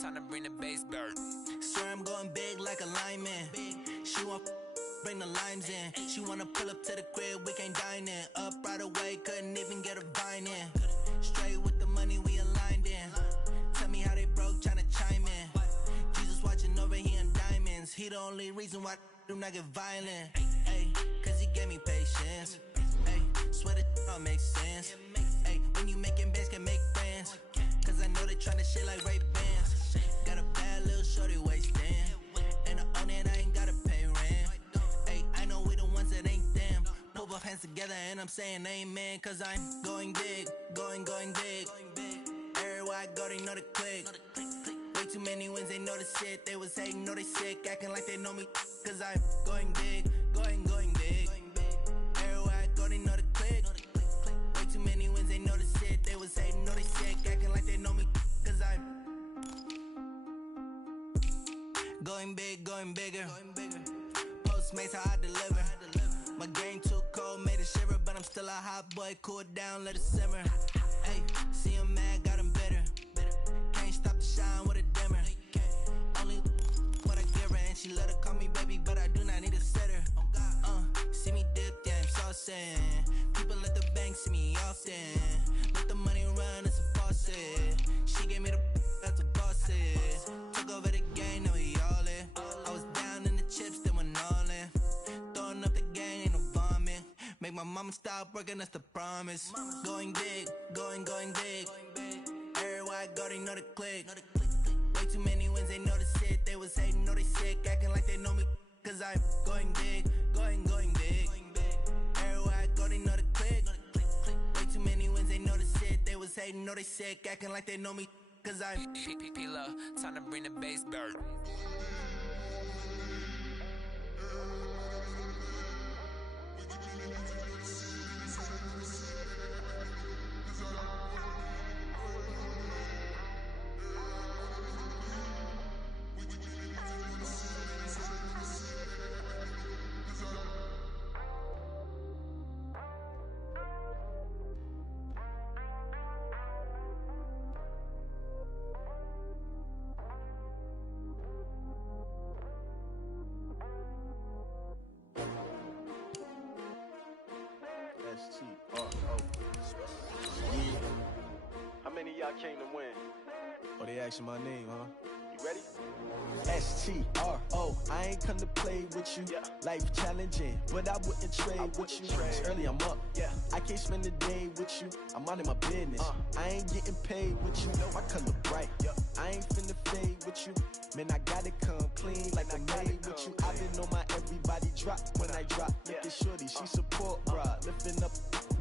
Time to bring the bass bird. Swear I'm going big like a lineman. She want bring the limes in. She wanna pull up to the crib, we can't dine in. Up right away, couldn't even get a vine in. Straight with the money we aligned in. Tell me how they broke, tryna chime in. Jesus watching over here in diamonds. He the only reason why I do not get violent. Ay, cause he gave me patience. Ay, swear that all makes sense. Ay, when you making bands can make friends. Cause I know they tryna shit like Ray-Bans. Got a bad little shorty wasting. And I own it, I ain't gotta pay rent. Ay, I know we the ones that ain't them. Put both hands together and I'm saying amen. Cause I'm going big, going big. Everywhere I go, they know the click. Way too many wins, they know the shit. They was hating, know they sick, acting like they know me. Cause I'm going big, going big. Everywhere I go, they know the click. Way too many wins, they know the shit. They was hating, know they sick, acting like they know me. Cause I'm going big, going bigger. Postmates how I deliver. My game too cold, made it shiver. But I'm still a hot boy, cool it down, let it simmer. Hey, see him mad, got him bitter. Can't stop the shine with a dimmer. Only what I give her, and she let her call me baby, but I do not need a sitter. See me dip, yeah, I'm saucing. People at the bank see me often. Let the money run, it's a faucet. She gave me the that's a boss it. Took over the game, now we all in. I was down in the chips, then went all in. Throwing up the game, ain't no vomit. Make my mama stop working, that's the promise. Going big, going big. Everywhere I go, they know the click. Way too many wins, they know the shit. They was hating, know they sick, acting like they know me. Cause I'm going big, going big. Everywhere I go, they know the click. Way too many wins, they know the shit. They was hating, know they sick, acting like they know me. Cause I'm time to bring the bass bird. How many of y'all came to win? Oh, they asking my name, huh? You ready? STRO, I ain't come to play with you. Yeah. Life challenging, but I wouldn't trade with you. It's early, I'm up. Yeah. I can't spend the day with you. I'm minding my business. I ain't getting paid with you. My color bright. I ain't finna fade with you. Man, I gotta come clean like I'm made with you. I've been on my everybody drop when I drop. Look at shorty, she support, bruh. Lifting up.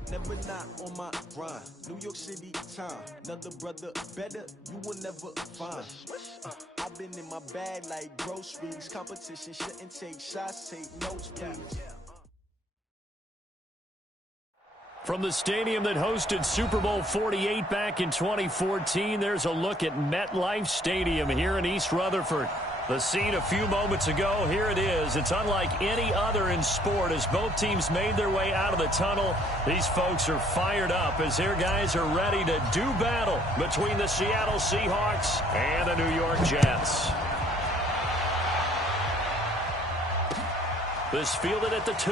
Never not on my grind. New York City time. Another brother better, you will never find. I've been in my bag like groceries. Competition shouldn't take shots, take notes, please. From the stadium that hosted Super Bowl 48 back in 2014, there's a look at MetLife Stadium here in East Rutherford. The scene a few moments ago, here it is. It's unlike any other in sport as both teams made their way out of the tunnel. These folks are fired up as their guys are ready to do battle between the Seattle Seahawks and the New York Jets. This fielded at the 2.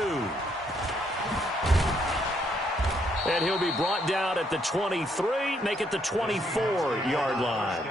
And he'll be brought down at the 23, make it the 24-yard line.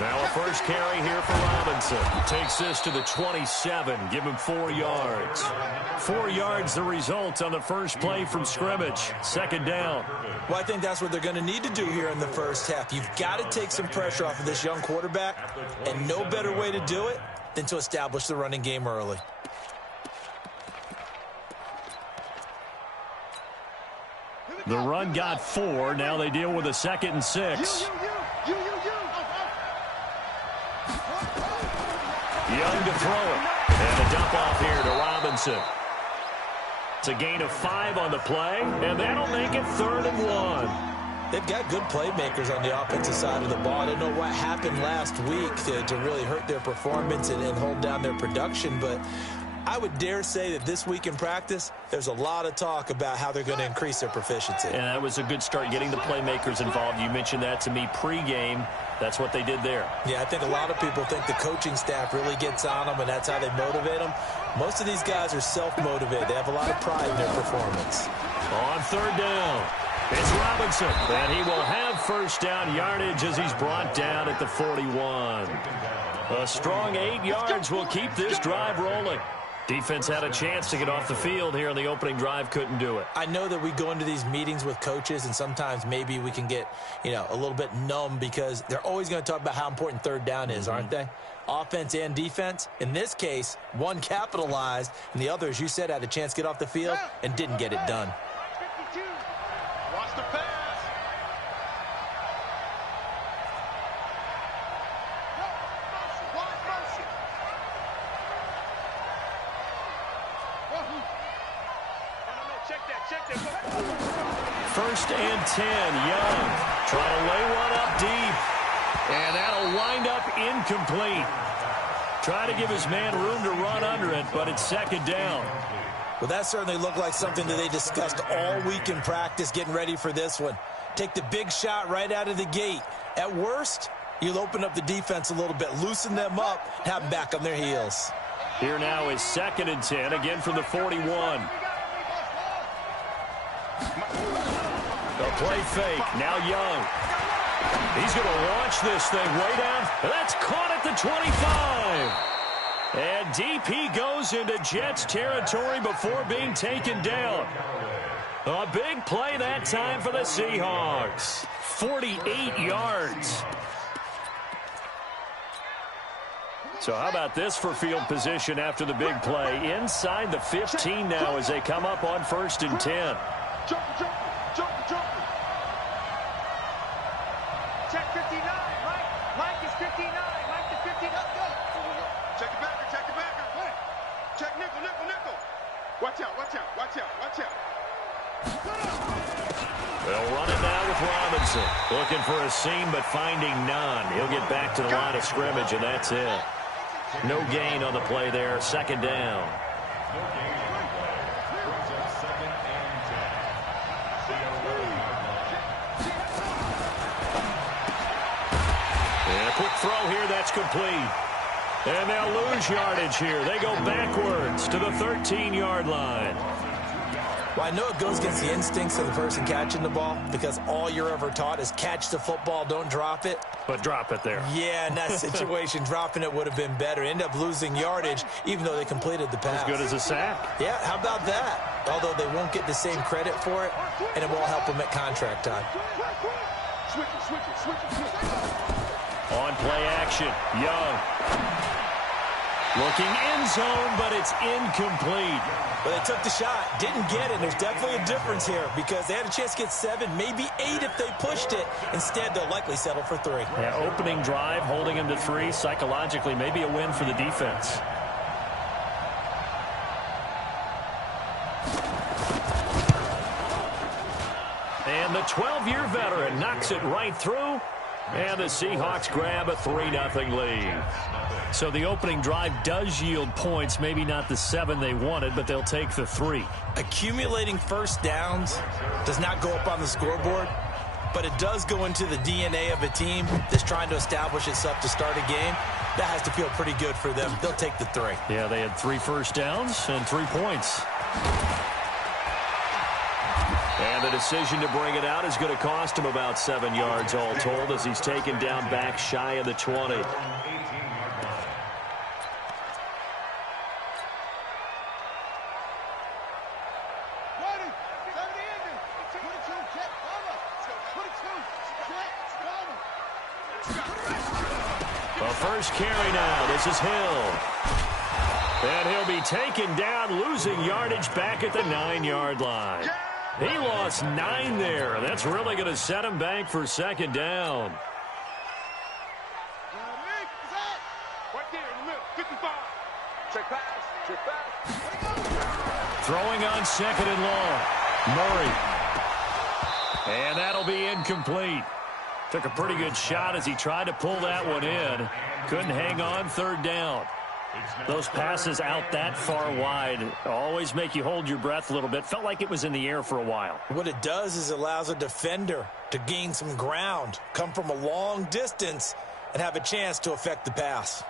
Now a first carry here for Robinson. Takes this to the 27. Give him 4 yards. 4 yards the result on the first play from scrimmage. Second down. Well, I think that's what they're going to need to do here in the first half. You've got to take some pressure off of this young quarterback, and no better way to do it than to establish the running game early. The run got 4. Now they deal with a 2nd and 6. Young to throw it. dump off here to Robinson. It's a gain of 5 on the play, and that'll make it 3rd and 1. They've got good playmakers on the offensive side of the ball. I don't know what happened last week to really hurt their performance and hold down their production, but I would dare say that this week in practice, there's a lot of talk about how they're going to increase their proficiency. And that was a good start, getting the playmakers involved. You mentioned that to me pregame. That's what they did there. Yeah, I think a lot of people think the coaching staff really gets on them, and that's how they motivate them. Most of these guys are self-motivated. They have a lot of pride in their performance. On 3rd down, it's Robinson, and he will have first down yardage as he's brought down at the 41. A strong 8 yards will keep this drive rolling. Defense had a chance to get off the field here in the opening drive, couldn't do it. I know that we go into these meetings with coaches, and sometimes maybe we can get, a little bit numb because they're always going to talk about how important 3rd down is, aren't they? Offense and defense. In this case, one capitalized, and the other, as you said, had a chance to get off the field and didn't get it done. 52. Watch the pass. First and 10, Young trying to lay one up deep, and that'll wind up incomplete. Try to give his man room to run under it, but it's 2nd down. Well, that certainly looked like something that they discussed all week in practice, getting ready for this one. Take the big shot right out of the gate. At worst, you'll open up the defense a little bit, loosen them up, and have them back on their heels. Here now is 2nd and 10, again from the 41. The play fake, now Young. He's going to launch this thing way down. That's caught at the 25. And DP goes into Jets territory before being taken down. A big play that time for the Seahawks. 48 yards. So how about this for field position after the big play? Inside the 15 now as they come up on 1st and 10. Jump. Check 59, Mike. Mike is 59. Mike is 59. Let's go. Check the backer. Check nickel. Watch out. They'll run it now with Robinson. Looking for a seam, but finding none. He'll get back to the line of scrimmage, and that's it. No gain on the play there. 2nd down. And a quick throw here, that's complete. And they'll lose yardage here. They go backwards to the 13-yard line. Well, I know it goes against the instincts of the person catching the ball because all you're ever taught is catch the football, don't drop it. But drop it there. Yeah, in that situation, dropping it would have been better. End up losing yardage even though they completed the pass. As good as a sack. Yeah, how about that? Although they won't get the same credit for it, and it won't help them at contract time. On play action, Young. Looking end zone, but it's incomplete. But they took the shot, didn't get it. There's definitely a difference here because they had a chance to get 7, maybe 8 if they pushed it. Instead, they'll likely settle for 3. Yeah, opening drive, holding him to 3. Psychologically, maybe a win for the defense. And the 12-year veteran knocks it right through. And the Seahawks grab a 3-0 lead. So the opening drive does yield points, maybe not the 7 they wanted, but they'll take the 3. Accumulating first downs does not go up on the scoreboard, but it does go into the DNA of a team that's trying to establish itself to start a game. That has to feel pretty good for them. They'll take the 3. Yeah, they had 3 first downs and 3 points. And the decision to bring it out is going to cost him about 7 yards all told as he's taken down back shy of the 20. The first carry now. This is Hill. And he'll be taken down, losing yardage back at the 9-yard line. He lost 9 there. That's really going to set him back for 2nd down. Right there in the middle, 55. Check pass. Check pass. Throwing on second and long. Murray. And that'll be incomplete. Took a pretty good shot as he tried to pull that one in. Couldn't hang on third down. Those passes out that far wide always make you hold your breath a little bit. Felt like it was in the air for a while. What it does is it allows a defender to gain some ground, come from a long distance, and have a chance to affect the pass.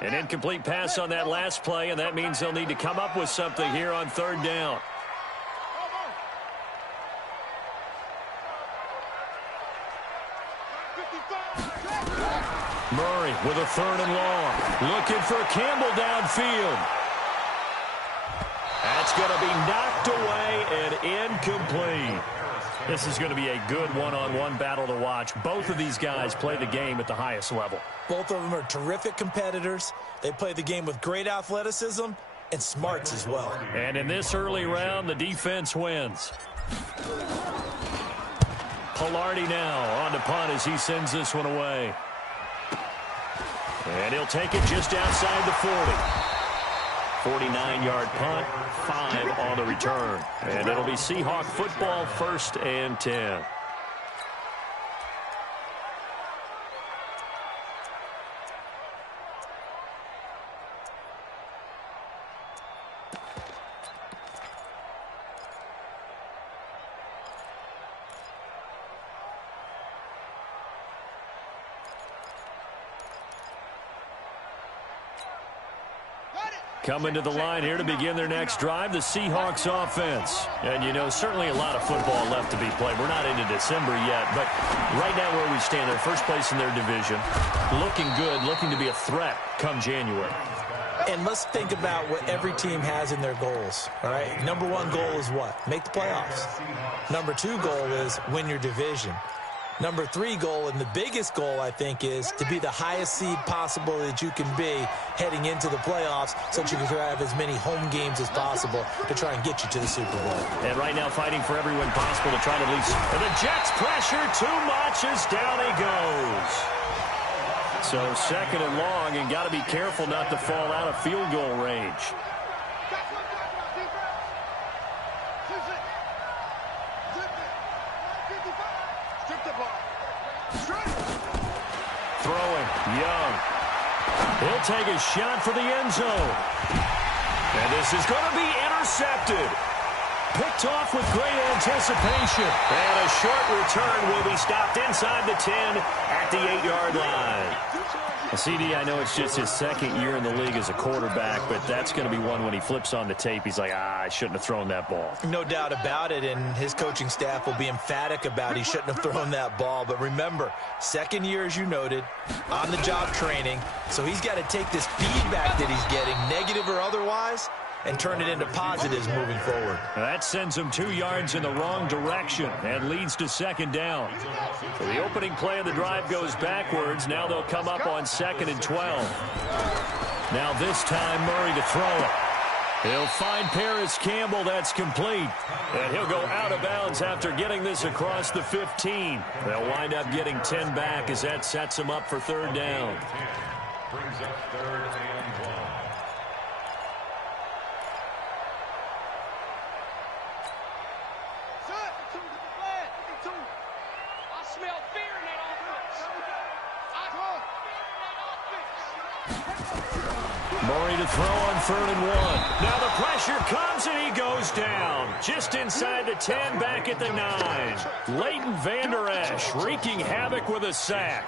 An incomplete pass on that last play, and that means they'll need to come up with something here on third down. Murray with a third and long. Looking for Campbell downfield. That's going to be knocked away and incomplete. This is going to be a good one-on-one battle to watch. Both of these guys play the game at the highest level. Both of them are terrific competitors. They play the game with great athleticism and smarts as well. And in this early round, the defense wins. Pilardi now on to punt as he sends this one away. And he'll take it just outside the 40. 49-yard punt, 5 on the return. And it'll be Seahawk football, 1st and 10. Coming to the line here to begin their next drive, the Seahawks offense. And, you know, certainly a lot of football left to be played. We're not into December yet, but right now where we stand, they're first place in their division. Looking good, looking to be a threat come January. And let's think about what every team has in their goals, all right? Number 1 goal is what? Make the playoffs. Number 2 goal is win your division. Number 3 goal, and the biggest goal, I think, is to be the highest seed possible that you can be heading into the playoffs so that you can have as many home games as possible to try and get you to the Super Bowl. And right now fighting for every win possible to try to at least... And the Jets pressure too much as down he goes. So 2nd and long, and got to be careful not to fall out of field goal range. Throwing, Young. He'll take a shot for the end zone. And this is going to be intercepted. Picked off with great anticipation. And a short return will be stopped inside the 10 at the 8-yard line. CD, I know it's just his 2nd year in the league as a quarterback, but that's going to be one when he flips on the tape. He's like, I shouldn't have thrown that ball. No doubt about it, and his coaching staff will be emphatic about he shouldn't have thrown that ball. But remember, 2nd year, as you noted, on-the-job training, so he's got to take this feedback that he's getting, negative or otherwise, and turn it into positives moving forward. That sends him 2 yards in the wrong direction and leads to 2nd down. So the opening play of the drive goes backwards. Now they'll come up on 2nd and 12. Now this time Murray to throw it. He'll find Paris Campbell. That's complete. And he'll go out of bounds after getting this across the 15. They'll wind up getting 10 back as that sets him up for 3rd down. Brings up 3rd and 1. Murray to throw on 3rd and 1. Now the pressure comes and he goes down. Just inside the 10, back at the 9. Leighton Vander Esch wreaking havoc with a sack.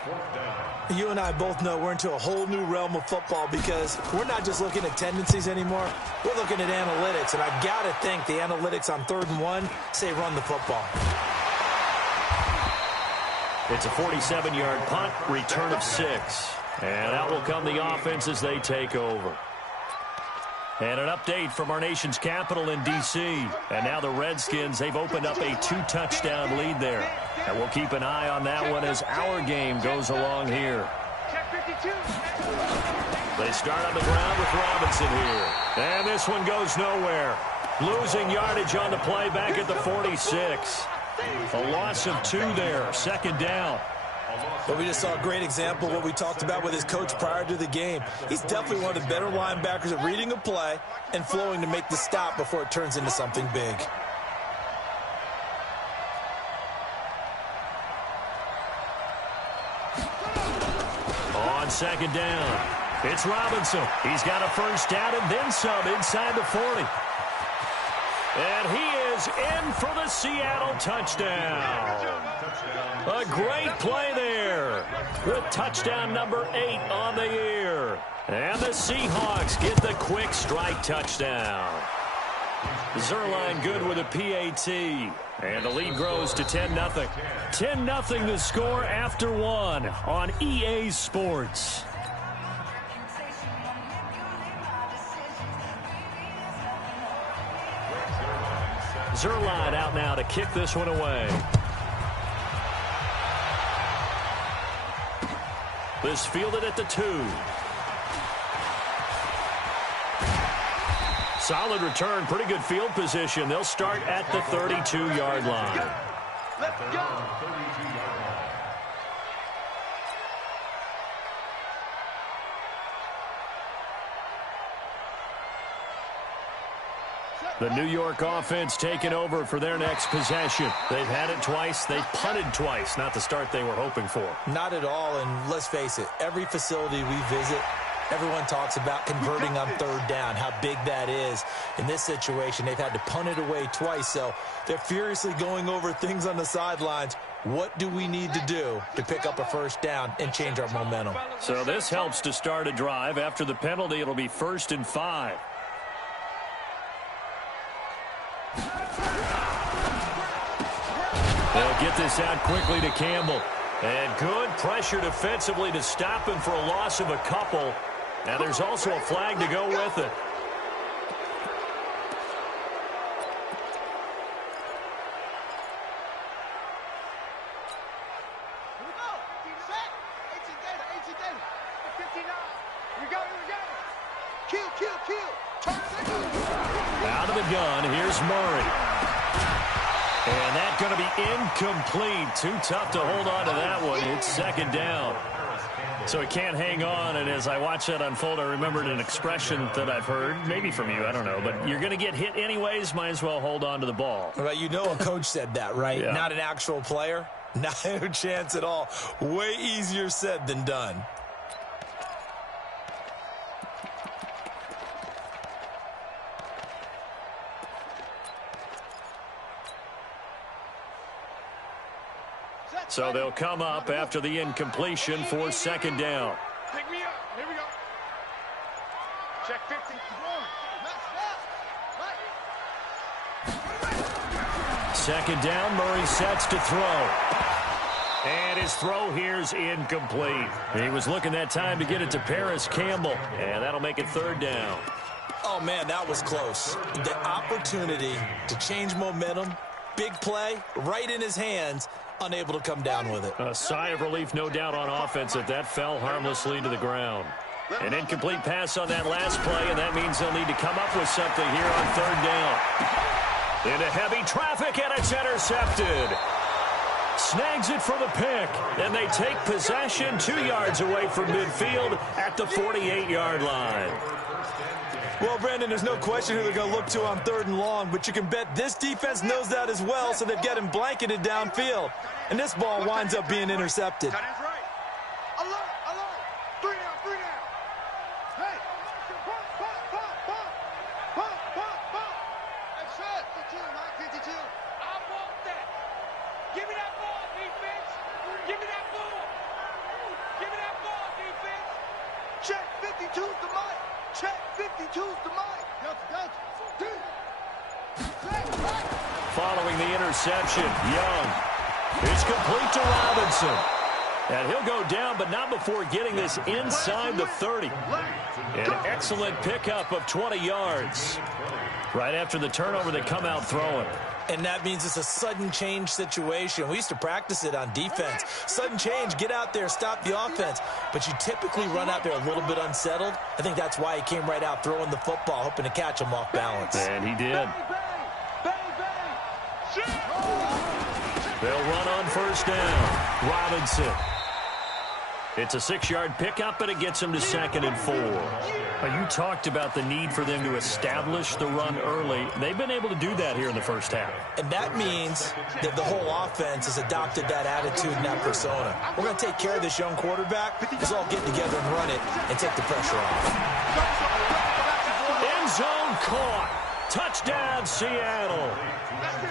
You and I both know we're into a whole new realm of football because we're not just looking at tendencies anymore. We're looking at analytics, and I've got to think the analytics on 3rd and 1 say run the football. It's a 47-yard punt, return of 6. And out will come the offense as they take over. And an update from our nation's capital in D.C. And now the Redskins, they've opened up a 2-touchdown lead there. And we'll keep an eye on that one as our game goes along here. They start on the ground with Robinson here. And this one goes nowhere. Losing yardage on the play back at the 46. A loss of 2 there, 2nd down. But we just saw a great example of what we talked about with his coach prior to the game. He's definitely one of the better linebackers at reading a play and flowing to make the stop before it turns into something big. On second down, it's Robinson. He's got a first down and then some inside the 40. And he is in for the Seattle touchdown. A great play there with touchdown number 8 on the year. And the Seahawks get the quick strike touchdown. Zerline good with a PAT. And the lead grows to 10-0. 10-0 the score after 1 on EA Sports. Zerline out now to kick this one away. This fielded at the 2. Solid return, pretty good field position. They'll start at the 32-yard line. Let's go. The New York offense taking over for their next possession. They've had it twice. They've punted twice. Not the start they were hoping for. Not at all, and let's face it, every facility we visit, everyone talks about converting on third down, how big that is. In this situation, they've had to punt it away twice, so they're furiously going over things on the sidelines. What do we need to do to pick up a first down and change our momentum? So this helps to start a drive. After the penalty, it'll be 1st and 5. They'll get this out quickly to Campbell. And good pressure defensively to stop him for a loss of a couple. Now there's also a flag to go with it. Here we go. Set. 18 data. 59. Here we go. Kill. Out of the gun, here's Murray. And that's going to be incomplete. Too tough to hold on to that one. It's second down. So he can't hang on, and as I watch that unfold, I remembered an expression that I've heard, maybe from you, I don't know, but you're going to get hit anyways, might as well hold on to the ball. Well, you know a coach said that, right? Yeah. Not an actual player. Not a chance at all. Way easier said than done. So they'll come up after the incompletion for second down. Pick me up. Here we go. Check 50. Second down, Murray sets to throw. And his throw here's incomplete. He was looking that time to get it to Paris Campbell, and that'll make it third down. Oh, man, that was close. The opportunity to change momentum, big play, right in his hands, unable to come down with it. A sigh of relief, no doubt, on offense if that fell harmlessly to the ground. An incomplete pass on that last play, and that means they'll need to come up with something here on third down. Into heavy traffic, and it's intercepted. Snags it for the pick, and they take possession 2 yards away from midfield at the 48-yard line. Well, Brandon, there's no question who they're going to look to on third and long, but you can bet this defense knows that as well, so they've got him blanketed downfield. And this ball winds up being intercepted. That is right. Alert. 3 down. Hey. Pump. That's it. 52, 52. I want that. Give me that ball, defense. Give me that ball. Give me that ball, defense. Check 52's the mic. Check 52's the mic. Following the interception, Young. It's complete to Robinson. And he'll go down, but not before getting this inside the 30. An excellent pickup of 20 yards. Right after the turnover, they come out throwing. And that means it's a sudden change situation. We used to practice it on defense. Sudden change, get out there, stop the offense. But you typically run out there a little bit unsettled. I think that's why he came right out throwing the football, hoping to catch him off balance. And he did. They'll run on first down. Robinson It's a 6-yard pickup, and it gets them to 2nd and 4. You talked about the need for them to establish the run early. They've been able to do that here in the first half. And that means that the whole offense has adopted that attitude and that persona. We're going to take care of this young quarterback. Let's all get together and run it and take the pressure off. End zone caught. Touchdown, Seattle.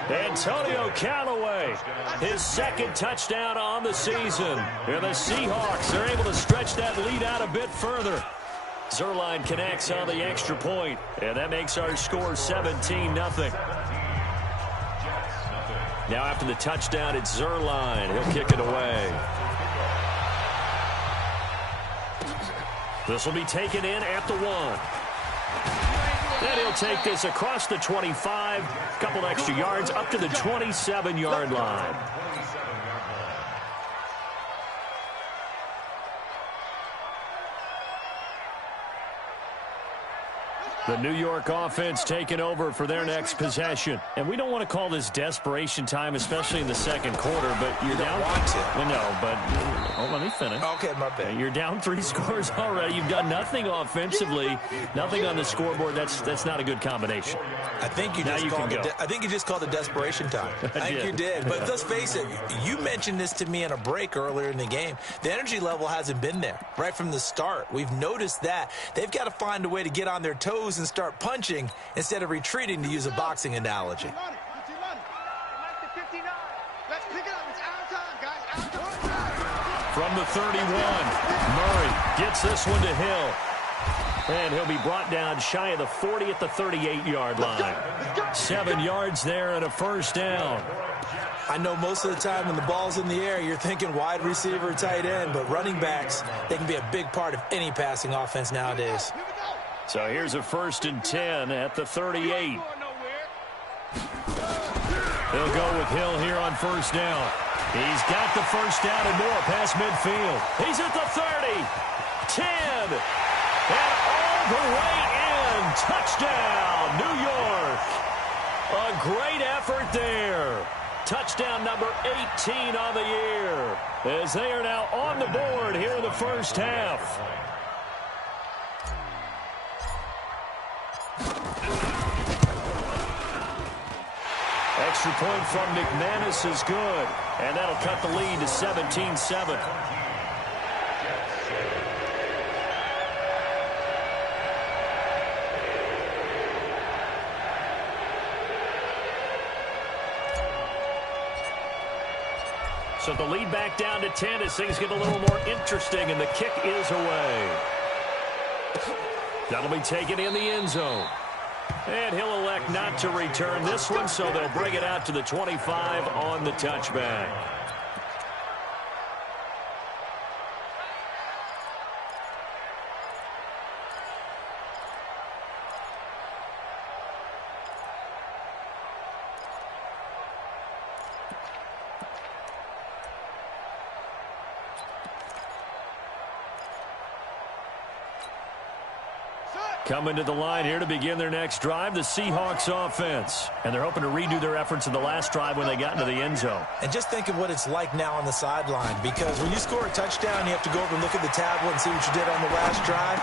Antonio Callaway, his 2nd touchdown on the season. And the Seahawks are able to stretch that lead out a bit further. Zuerlein connects on the extra point, and that makes our score 17-0. Now after the touchdown, it's Zuerlein. He'll kick it away. This will be taken in at the 1. Then he'll take this across the 25, couple extra yards up to the 27-yard line. The New York offense taking over for their next possession. And we don't want to call this desperation time, especially in the second quarter, but you're down. Want to. Well, no, but let me finish. Okay, my bad. You're down 3 scores already. You've done nothing offensively, nothing on the scoreboard. That's not a good combination. I think you just called it desperation time. I think you did. But let's face it, you mentioned this to me in a break earlier in the game. The energy level hasn't been there right from the start. We've noticed that. They've got to find a way to get on their toes and start punching instead of retreating, to use a boxing analogy. From the 31, Murray gets this one to Hill. And he'll be brought down shy of the 40 at the 38-yard line. 7 yards there and a first down. I know most of the time when the ball's in the air, you're thinking wide receiver, tight end, but running backs, they can be a big part of any passing offense nowadays. So here's a 1st and 10 at the 38. They'll go with Hill here on first down. He's got the first down and more past midfield. He's at the 30, 10, and all the way in. Touchdown, New York. A great effort there. Touchdown number 18 on the year, as they are now on the board here in the first half. Extra point from McManus is good, and that'll cut the lead to 17-7. So the lead back down to 10 as things get a little more interesting, and the kick is away. That'll be taken in the end zone. And he'll elect not to return this one, so they'll bring it out to the 25 on the touchback. Coming to the line here to begin their next drive, the Seahawks offense. And they're hoping to redo their efforts in the last drive when they got into the end zone. And just think of what it's like now on the sideline, because when you score a touchdown, you have to go over and look at the tablet and see what you did on the last drive.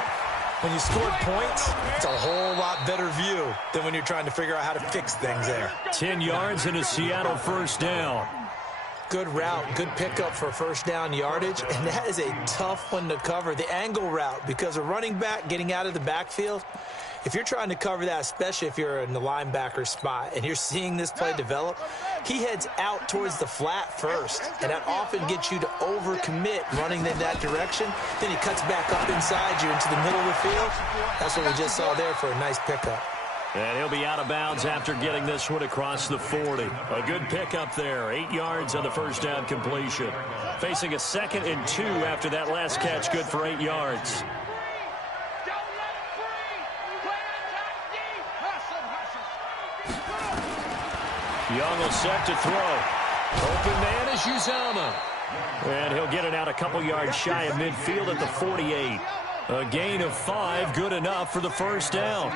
When you scored points, it's a whole lot better view than when you're trying to figure out how to fix things there. 10 yards and a Seattle first down. Good route, good pickup for first down yardage, and that is a tough one to cover, the angle route, because a running back getting out of the backfield, if you're trying to cover that, especially if you're in the linebacker spot and you're seeing this play develop, he heads out towards the flat first, and that often gets you to overcommit running in that direction. Then he cuts back up inside you into the middle of the field. That's what we just saw there for a nice pickup. And he'll be out of bounds after getting this one across the 40. A good pickup there. 8 yards on the first down completion. Facing a 2nd and 2 after that last catch. Good for 8 yards. Young will set to throw. Open man is Uzomah. And he'll get it out a couple yards shy of midfield at the 48. A gain of 5, good enough for the first down.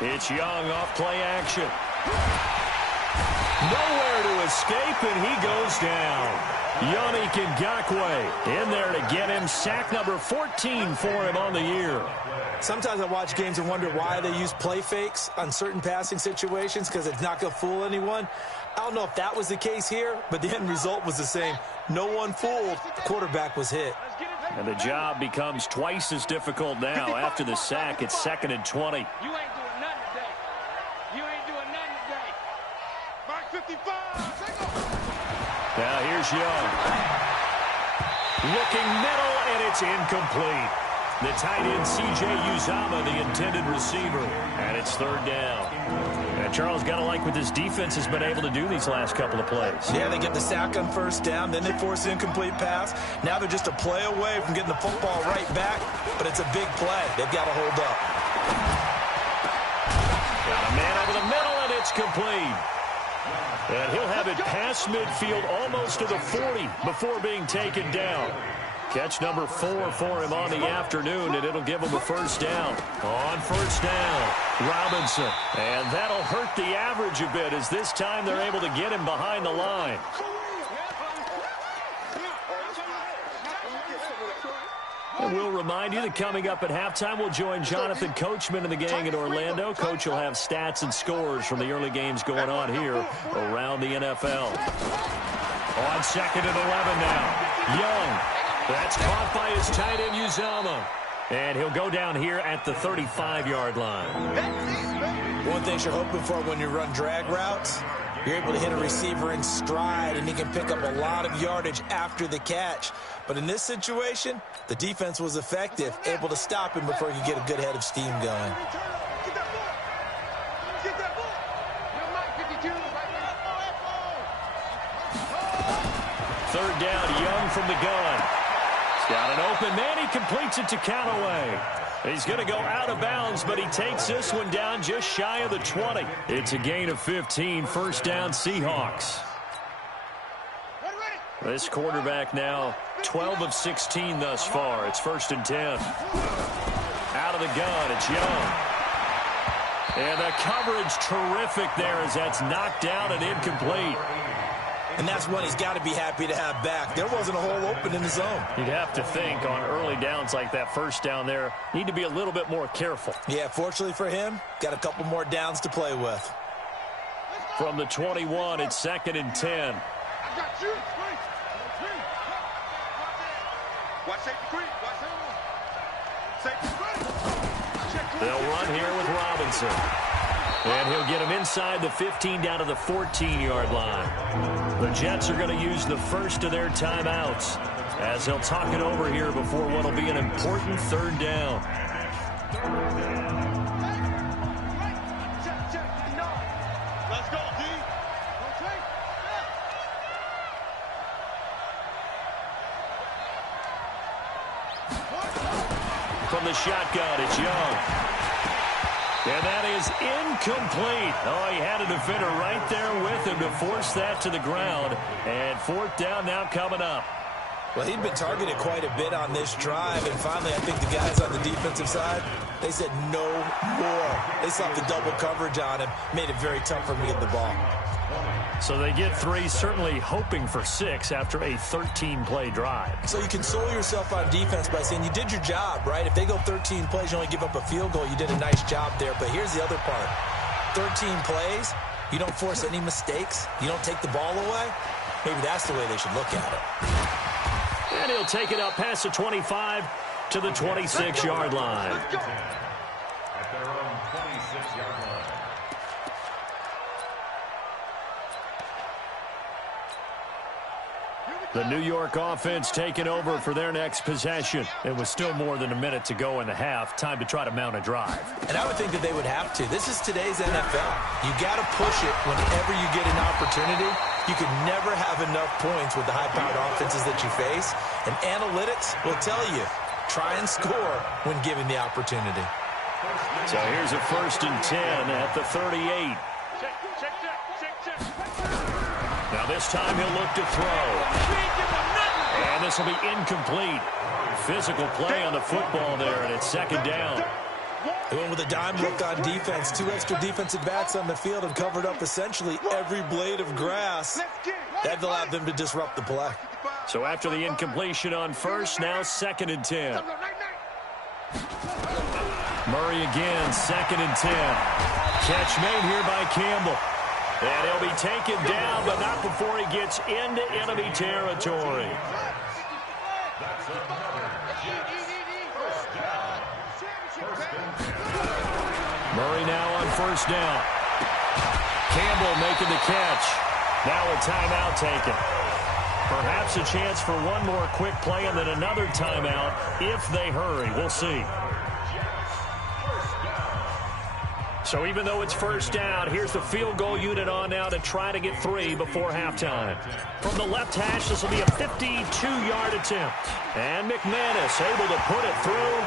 It's Young off play action. Nowhere to escape, and he goes down. Yannick Ngakoue in there to get him. Sack number 14 for him on the year. Sometimes I watch games and wonder why they use play fakes on certain passing situations, because it's not going to fool anyone. I don't know if that was the case here, but the end result was the same. No one fooled. The quarterback was hit. And the job becomes twice as difficult now. After the sack, it's 2nd and 20. You ain't doing nothing today. You ain't doing nothing today. Mark 55. Now here's Young. Looking middle, and it's incomplete. The tight end, C.J. Uzomah, the intended receiver. And it's 3rd down. And Charles, got to like what this defense has been able to do these last couple of plays. Yeah, they get the sack on 1st down, then they force the incomplete pass. Now they're just a play away from getting the football right back, but it's a big play. They've got to hold up. Got a man over the middle, and it's complete. And he'll have it past midfield almost to the 40 before being taken down. Catch number 4 for him on the afternoon, and it'll give him a 1st down. On 1st down, Robinson. And that'll hurt the average a bit, as this time they're able to get him behind the line. And we'll remind you that coming up at halftime, we'll join Jonathan Coachman and the gang in Orlando. Coach will have stats and scores from the early games going on here around the NFL. On 2nd and 11 now, Young. That's caught by his tight end, Uzomah. And he'll go down here at the 35-yard line. One thing you're hoping for when you run drag routes, you're able to hit a receiver in stride, and he can pick up a lot of yardage after the catch. But in this situation, the defense was effective, able to stop him before he could get a good head of steam going. Third down, Young from the gun. He's got an open man. He completes it to Callaway. He's going to go out of bounds, but he takes this one down just shy of the 20. It's a gain of 15. 1st down, Seahawks. This quarterback now 12 of 16 thus far. It's 1st and 10. Out of the gun, it's Young. And the coverage terrific there as that's knocked down and incomplete. And that's one he's got to be happy to have back. There wasn't a hole open in the zone. You'd have to think on early downs like that 1st down there, need to be a little bit more careful. Yeah, fortunately for him, got a couple more downs to play with. From the 21, it's 2nd and 10. I got you. Watch safety creep. Watch safety creep. They'll run here with Robinson. And he'll get him inside the 15 down to the 14-yard line. The Jets are going to use the first of their timeouts as they'll talk it over here before what will be an important 3rd down. Let's go, D. From the shotgun, it's Young. And that is incomplete. Oh, he had a defender right there with him to force that to the ground. And 4th down now coming up. Well, he'd been targeted quite a bit on this drive, and finally I think the guys on the defensive side, they said no more. They slapped the double coverage on him, made it very tough for him to get the ball. So they get 3, certainly hoping for 6 after a 13-play drive. So you console yourself on defense by saying you did your job, right? If they go 13 plays, you only give up a field goal, you did a nice job there. But here's the other part. 13 plays, you don't force any mistakes, you don't take the ball away. Maybe that's the way they should look at it. And he'll take it up past the 25 to the 26-yard line. Let's go. At their own 26-yard line. The New York offense taking over for their next possession. It was still more than a minute to go in the half. Time to try to mount a drive. And I would think that they would have to. This is today's NFL. You got to push it whenever you get an opportunity. You can never have enough points with the high-powered offenses that you face. And analytics will tell you, try and score when given the opportunity. So here's a 1st and 10 at the 38. Now this time he'll look to throw. And this will be incomplete. Physical play on the football there, and it's 2nd down. They went with a dime look on defense. 2 extra defensive backs on the field and covered up essentially every blade of grass. That allowed them to disrupt the play. So after the incompletion on first, now 2nd and 10. Murray again, 2nd and 10. Catch made here by Campbell. And he'll be taken down, but not before he gets into enemy territory. Murray now on 1st down. Campbell making the catch. Now a timeout taken. Perhaps a chance for one more quick play and then another timeout if they hurry. We'll see. So even though it's 1st down, here's the field goal unit on now to try to get 3 before halftime. From the left hash, this will be a 52-yard attempt. And McManus able to put it through.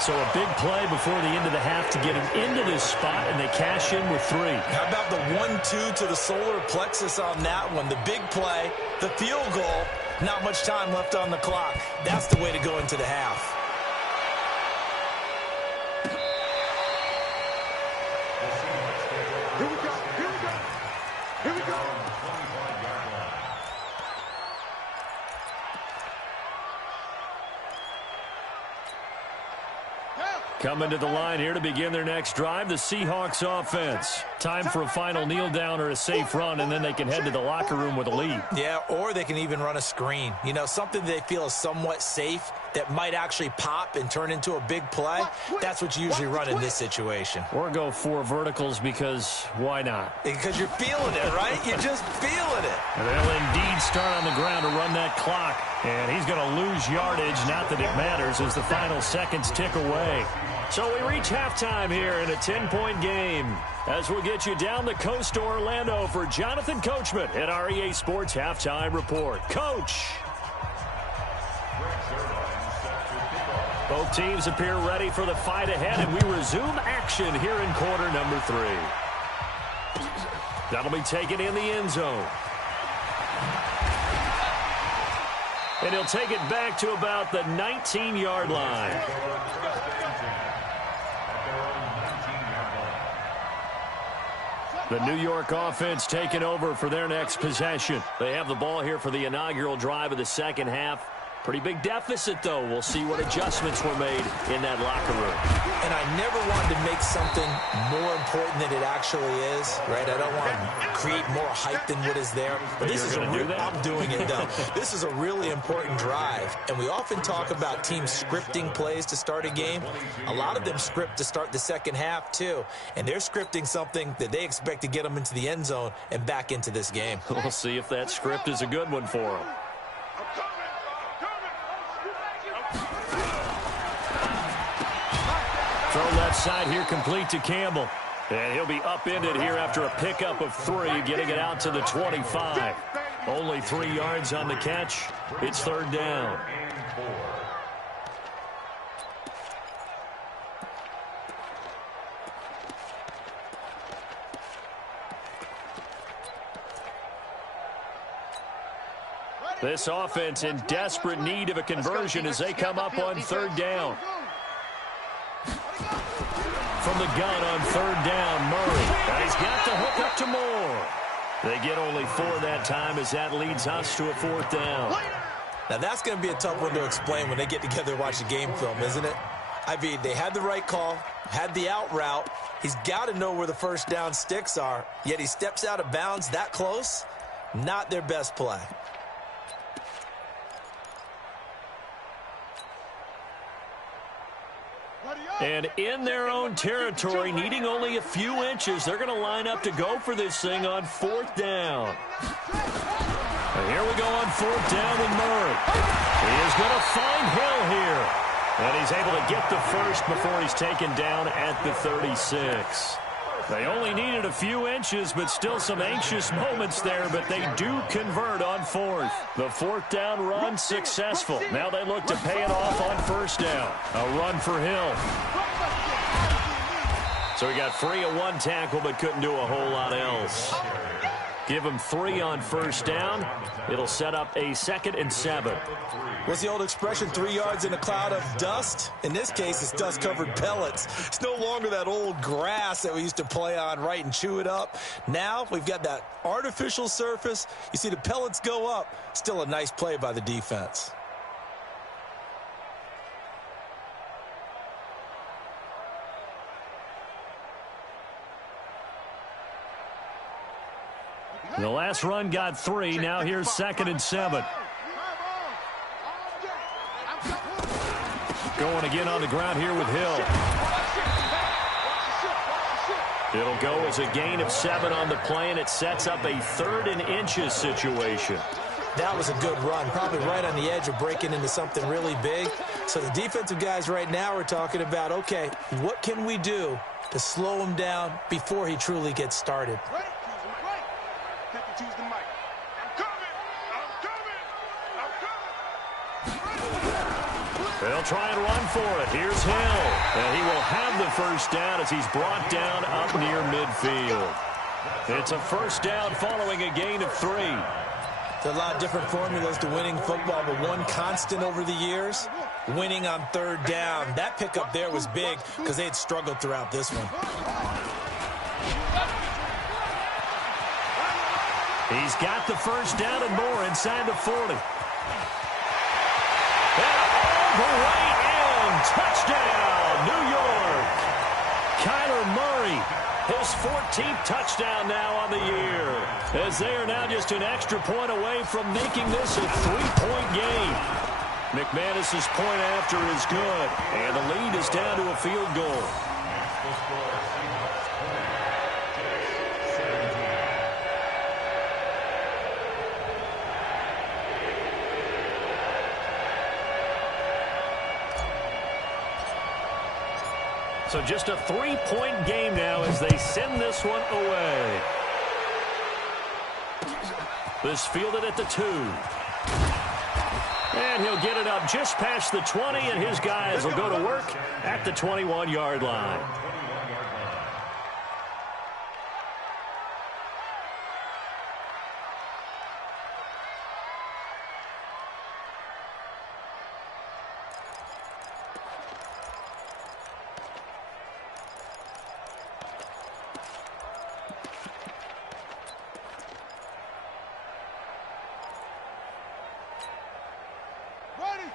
So a big play before the end of the half to get him into this spot, and they cash in with 3. How about the 1-2 to the solar plexus on that one? The big play, the field goal, not much time left on the clock. That's the way to go into the half. Here we go. Here we go. Here we go. Coming to the line here to begin their next drive, the Seahawks offense. Time for a final kneel down or a safe run, and then they can head to the locker room with a lead. Yeah, or they can even run a screen. You know, something they feel is somewhat safe that might actually pop and turn into a big play. That's what you usually run in this situation. Or go 4 verticals because why not? Because you're feeling it, right? You're just feeling it. They'll indeed start on the ground to run that clock. And he's going to lose yardage, not that it matters, as the final seconds tick away. So we reach halftime here in a 10-point game. As we'll get you down the coast to Orlando for Jonathan Coachman at our EA Sports Halftime Report. Coach! Both teams appear ready for the fight ahead, and we resume action here in quarter number 3. That'll be taken in the end zone. And he'll take it back to about the 19-yard line. The New York offense taking over for their next possession. They have the ball here for the inaugural drive of the second half. Pretty big deficit, though. We'll see what adjustments were made in that locker room. And I never wanted to make something more important than it actually is, right? I don't want to create more hype than what is there. But this is I'm doing it, though. This is a really important drive. And we often talk about teams scripting plays to start a game. A lot of them script to start the second half, too. And they're scripting something that they expect to get them into the end zone and back into this game. We'll see if that script is a good one for them. Throw left side here complete to Campbell. And he'll be upended here after a pickup of 3, getting it out to the 25. Only 3 yards on the catch. It's 3rd down. This offense in desperate need of a conversion as they come up on 3rd down. From the gun on 3rd down, Murray. And he's got the hook up to Moore. They get only 4 that time as that leads us to a 4th down. Now, that's going to be a tough one to explain when they get together and watch the game film, isn't it? I mean, they had the right call, had the out route. He's got to know where the 1st down sticks are, yet he steps out of bounds that close. Not their best play. And in their own territory, needing only a few inches, they're going to line up to go for this thing on 4th down. And here we go on 4th down with Murray. He is going to find Hill here. And he's able to get the first before he's taken down at the 36. They only needed a few inches, but still some anxious moments there, but they do convert on 4th. The 4th down run successful. Now they look to pay it off on 1st down. A run for Hill. So he got free of 1 tackle, but couldn't do a whole lot else. Give him 3 on first down. It'll set up a 2nd and 7. What's the old expression, 3 yards in a cloud of dust? In this case, it's dust-covered pellets. It's no longer that old grass that we used to play on, right, and chew it up. Now we've got that artificial surface. You see the pellets go up. Still a nice play by the defense. The last run got 3. Now here's 2nd and 7. Going again on the ground here with Hill. It'll go as a gain of 7 on the play, and it sets up a 3rd and inches situation. That was a good run, probably right on the edge of breaking into something really big. So the defensive guys right now are talking about, okay, what can we do to slow him down before he truly gets started? They'll try and run for it. Here's Hill. And he will have the first down as he's brought down up near midfield. It's a first down following a gain of 3. There's a lot of different formulas to winning football, but one constant over the years, winning on 3rd down. That pickup there was big because they had struggled throughout this one. He's got the first down and more inside the 40. The way in, touchdown, New York. Kyler Murray, his 14th touchdown now on the year, as they are now just an extra point away from making this a 3-point game. McManus's point after is good, and the lead is down to a field goal. So just a 3-point game now as they send this one away. This fielded at the 2. And he'll get it up just past the 20, and his guys will go to work at the 21-yard line.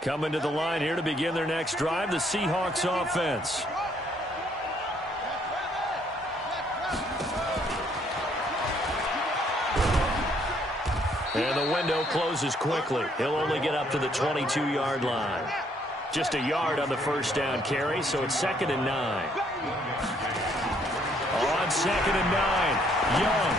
Coming to the line here to begin their next drive, the Seahawks offense. And the window closes quickly. He'll only get up to the 22-yard line. Just a yard on the first down carry, so it's 2nd and 9. On 2nd and 9, Young.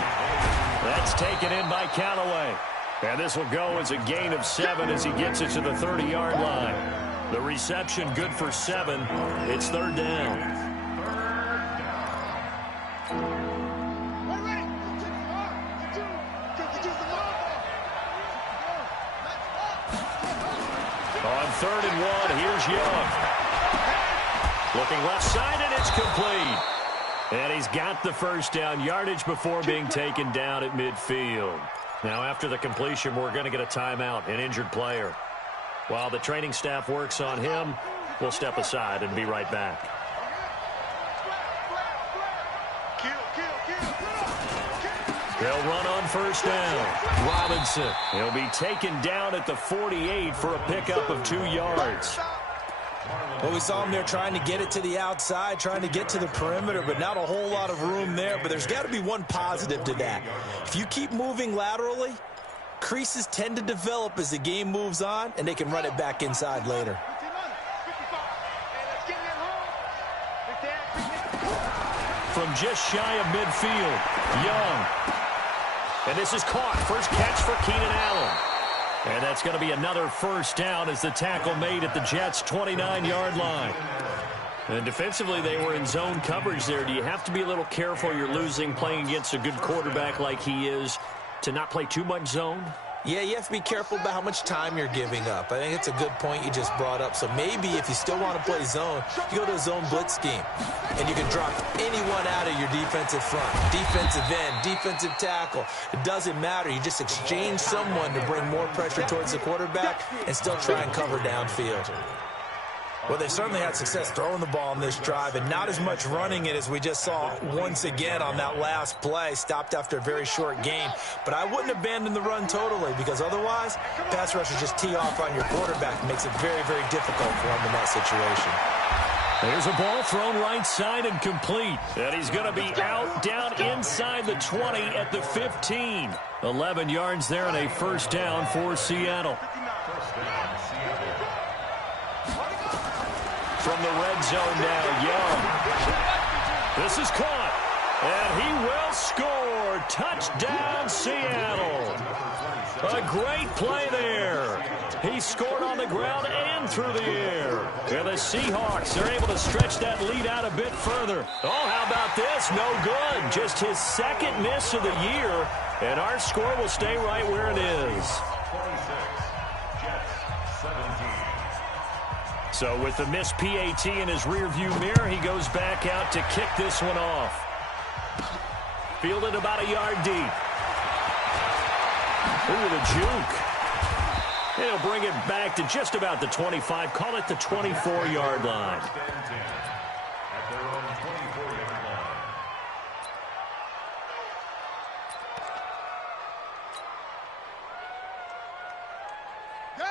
That's taken in by Callaway. And this will go as a gain of 7 as he gets it to the 30-yard line. The reception good for 7. It's 3rd down. On 3rd and 1, here's Young. Looking left side, and it's complete. And he's got the first down yardage before being taken down at midfield. Now, after the completion, we're going to get a timeout, an injured player. While the training staff works on him, we'll step aside and be right back. They'll run on first down. Robinson, he'll be taken down at the 48 for a pickup of 2 yards. Well, we saw him there trying to get it to the outside, trying to get to the perimeter, but not a whole lot of room there. But there's got to be one positive to that. If you keep moving laterally, creases tend to develop as the game moves on, and they can run it back inside later. From just shy of midfield, Young. And this is caught. First catch for Keenan Allen. And that's going to be another first down as the tackle made at the Jets' 29-yard line. And defensively, they were in zone coverage there. Do you have to be a little careful? You're losing playing against a good quarterback like he is to not play too much zone? Yeah, you have to be careful about how much time you're giving up. I think it's a good point you just brought up. So maybe if you still want to play zone, you go to a zone blitz scheme. And you can drop anyone out of your defensive front. Defensive end, defensive tackle. It doesn't matter. You just exchange someone to bring more pressure towards the quarterback and still try and cover downfield. Well, they certainly had success throwing the ball on this drive, and not as much running it as we just saw once again on that last play. Stopped after a very short gain. But I wouldn't abandon the run totally, because otherwise, pass rushers just tee off on your quarterback. It makes it very, very difficult for him in that situation. There's a ball thrown right side and complete. And he's going to be out down inside the 20 at the 15. 11 yards there and a first down for Seattle. From the red zone now, Young. This is caught, and he will score. Touchdown, Seattle. A great play there. He scored on the ground and through the air. And the Seahawks are able to stretch that lead out a bit further. Oh, how about this? No good. Just his second miss of the year, and our score will stay right where it is. So with the missed PAT in his rearview mirror, he goes back out to kick this one off. Fielded about a yard deep. Ooh, the juke. He'll bring it back to just about the 25. Call it the 24-yard line.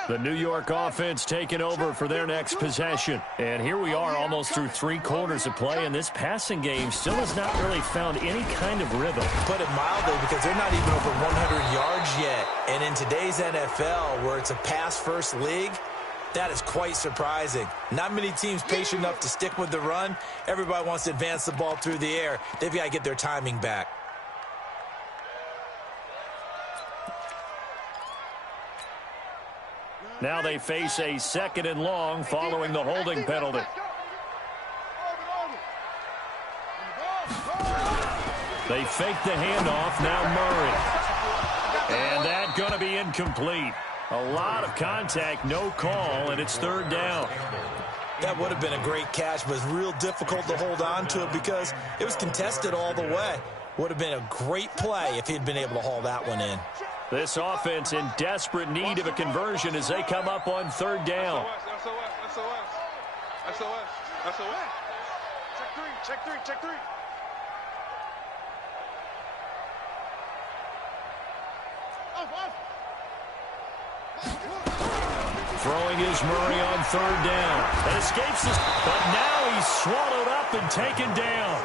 The New York offense taking over for their next possession. And here we are almost through 3 quarters of play, and this passing game still has not really found any kind of rhythm. Put it mildly, because they're not even over 100 yards yet. And in today's NFL, where it's a pass-first league, that is quite surprising. Not many teams patient enough to stick with the run. Everybody wants to advance the ball through the air. They've got to get their timing back. Now they face a 2nd and long following the holding penalty. They fake the handoff. Now Murray. And that's going to be incomplete. A lot of contact, no call, and it's 3rd down. That would have been a great catch, but it's real difficult to hold on to it because it was contested all the way. Would have been a great play if he'd been able to haul that one in. This offense in desperate need of a conversion as they come up on 3rd down. SOS. Check three. Throwing is Murray on 3rd down. And escapes this, but now he's swallowed up and taken down.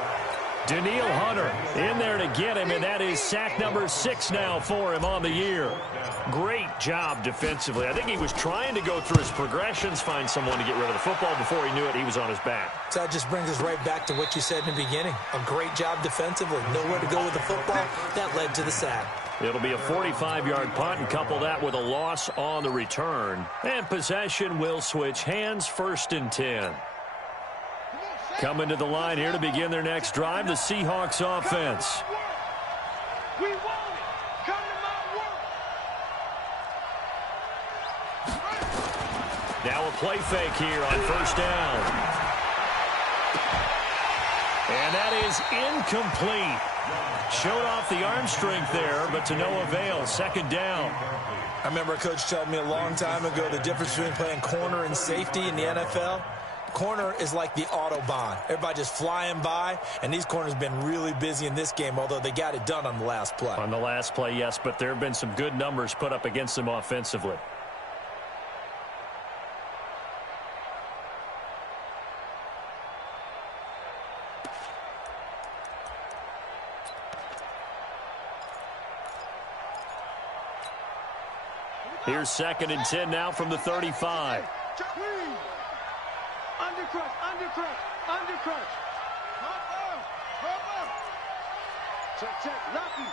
Daniil Hunter in there to get him, and that is sack number 6 now for him on the year. Great job defensively. I think he was trying to go through his progressions, find someone to get rid of the football. Before he knew it, he was on his back. So that just brings us right back to what you said in the beginning. A great job defensively. Nowhere to go with the football. That led to the sack. It'll be a 45-yard punt, and couple that with a loss on the return. And possession will switch hands, 1st and 10. Coming to the line here to begin their next drive, the Seahawks offense. We want it. Come to my work. Now a play fake here on 1st down. And that is incomplete. Showed off the arm strength there, but to no avail. 2nd down. I remember a coach telling me a long time ago the difference between playing corner and safety in the NFL. Corner is like the Autobahn. Everybody just flying by, and these corners have been really busy in this game, although they got it done on the last play. On the last play, yes, but there have been some good numbers put up against them offensively. Here's 2nd and 10 now from the 35. Undercrush. Check. Lucky.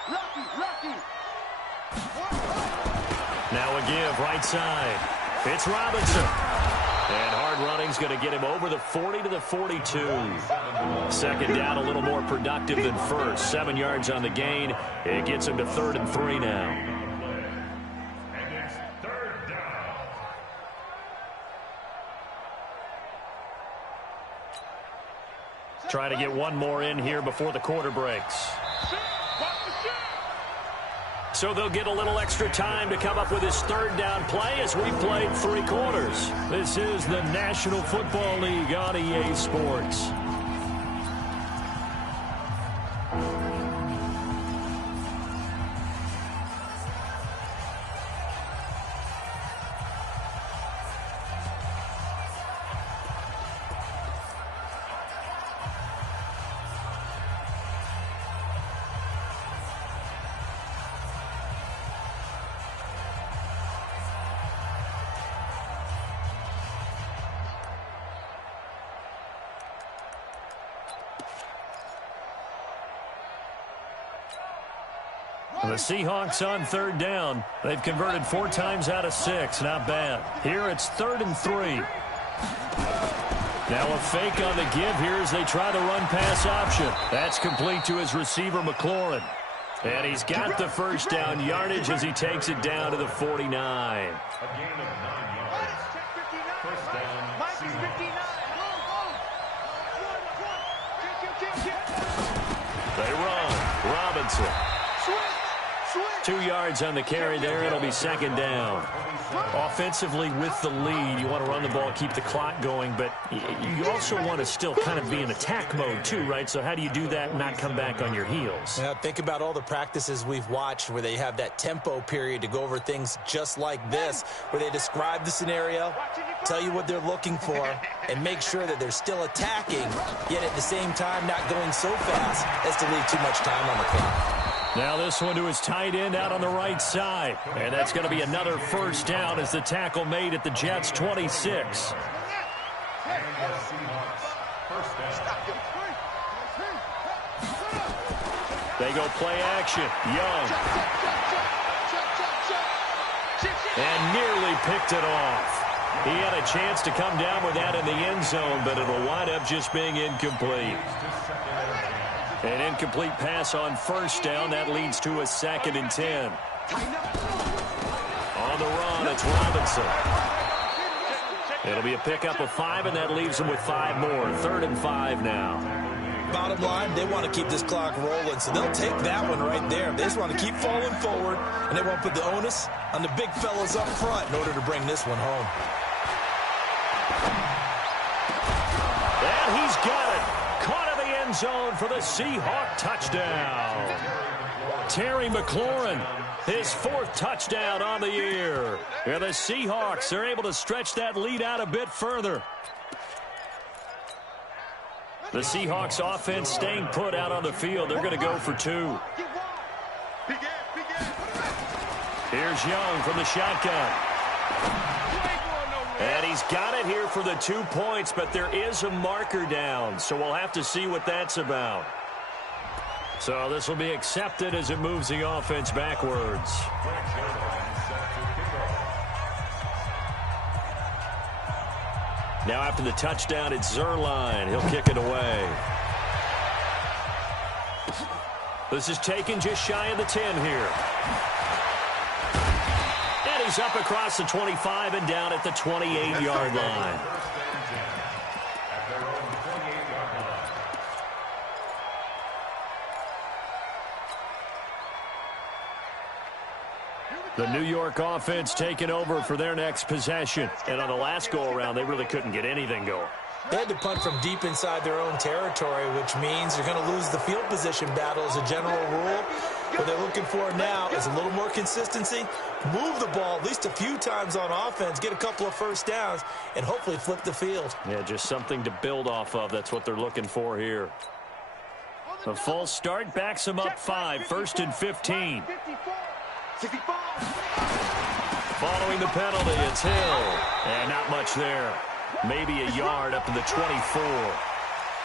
Now a give, right side. It's Robinson. And hard running's going to get him over the 40 to the 42. 2nd down, a little more productive than 1st. 7 yards on the gain. It gets him to 3rd and 3 now. Try to get one more in here before the quarter breaks. So they'll get a little extra time to come up with his third down play as we played 3 quarters. This is the National Football League on EA Sports. The Seahawks on third down. They've converted 4 times out of 6. Not bad. Here it's 3rd and 3. Now a fake on the give here as they try the run-pass option. That's complete to his receiver, McLaurin. And he's got the first down yardage as he takes it down to the 49. A gain of 9 yards. First down, They run. Robinson. 2 yards on the carry there. It'll be 2nd down. Offensively with the lead, you want to run the ball, keep the clock going, but you also want to still kind of be in attack mode too, right? So how do you do that and not come back on your heels? Yeah, think about all the practices we've watched where they have that tempo period to go over things just like this, where they describe the scenario, tell you what they're looking for, and make sure that they're still attacking, yet at the same time not going so fast as to leave too much time on the clock. Now this one to his tight end out on the right side. And that's going to be another first down as the tackle made at the Jets' 26. They go play action. Young. And nearly picked it off. He had a chance to come down with that in the end zone, but it'll wind up just being incomplete. An incomplete pass on first down. That leads to a 2nd and 10. On the run, it's Robinson. It'll be a pickup of 5, and that leaves them with 5 more. 3rd and 5 now. Bottom line, they want to keep this clock rolling, so they'll take that one right there. They just want to keep falling forward, and they won't put the onus on the big fellas up front in order to bring this one home. And he's got it. Caught in the end zone for the Seahawk touchdown. Terry McLaurin, his 4th touchdown on the year. And the Seahawks are able to stretch that lead out a bit further. The Seahawks offense staying put out on the field. They're going to go for 2. Here's Young from the shotgun. And he's got it here for the 2 points, but there is a marker down, so we'll have to see what that's about. So this will be accepted as it moves the offense backwards. Now after the touchdown, it's Zerline. He'll kick it away. This is taken just shy of the 10 here. And he's up across the 25 and down at the 28-yard line. The New York offense taking over for their next possession. And on the last go-around, they really couldn't get anything going. They had to punt from deep inside their own territory, which means they're going to lose the field position battle as a general rule. What they're looking for now is a little more consistency, move the ball at least a few times on offense, get a couple of first downs, and hopefully flip the field. Yeah, just something to build off of. That's what they're looking for here. A false start backs them up 5, 1st and 15. Following the penalty, it's Hill. And not much there. Maybe a yard up to the 24.